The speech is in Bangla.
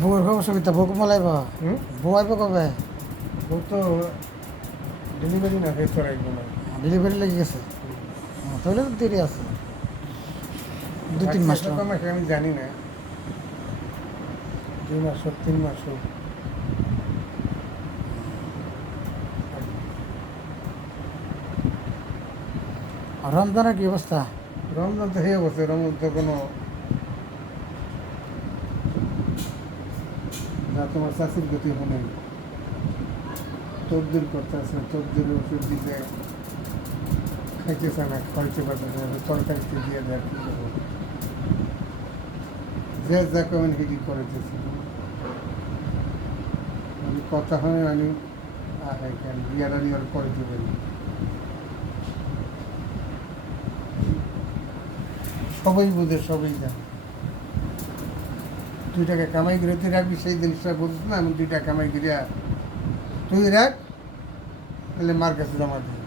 বউয়ের খবর সবিতা বউ কমালাইব হুম বউ আইব কবে ও তো ডেলিভারি না হয়ে চড়াইব না ডেলিভারি লেগে গেছে তাহলে তো দেরি আছে 2-3 মাস কত মাস আমি জানি না 2 মাস হোক 3 মাস হোক আর রমজানের কি অবস্থা রমজান তো হয়ে বসে রমজান তো কোনো না তোমার চাষির গতি হনে তবদিল করতে আছে তবদিল ওষুধ দিতে খাইতেছে না খাইতে পারতেছে না তরকারিতে দিয়ে দেয় কি করবো যে যা কমেন হিডি করেতেছে আমি কথা হয় আমি কেন বিয়ার আনি আর করে দেবেন সবাই বোঝে সবাই জানে 2 টাকা কামাই করে তুই রাখবি সেই জিনিসটা বুঝিস না আমি 2 টাকা কামাই করিয়া তুই রাখ তাহলে মার কাছে জমা দিবি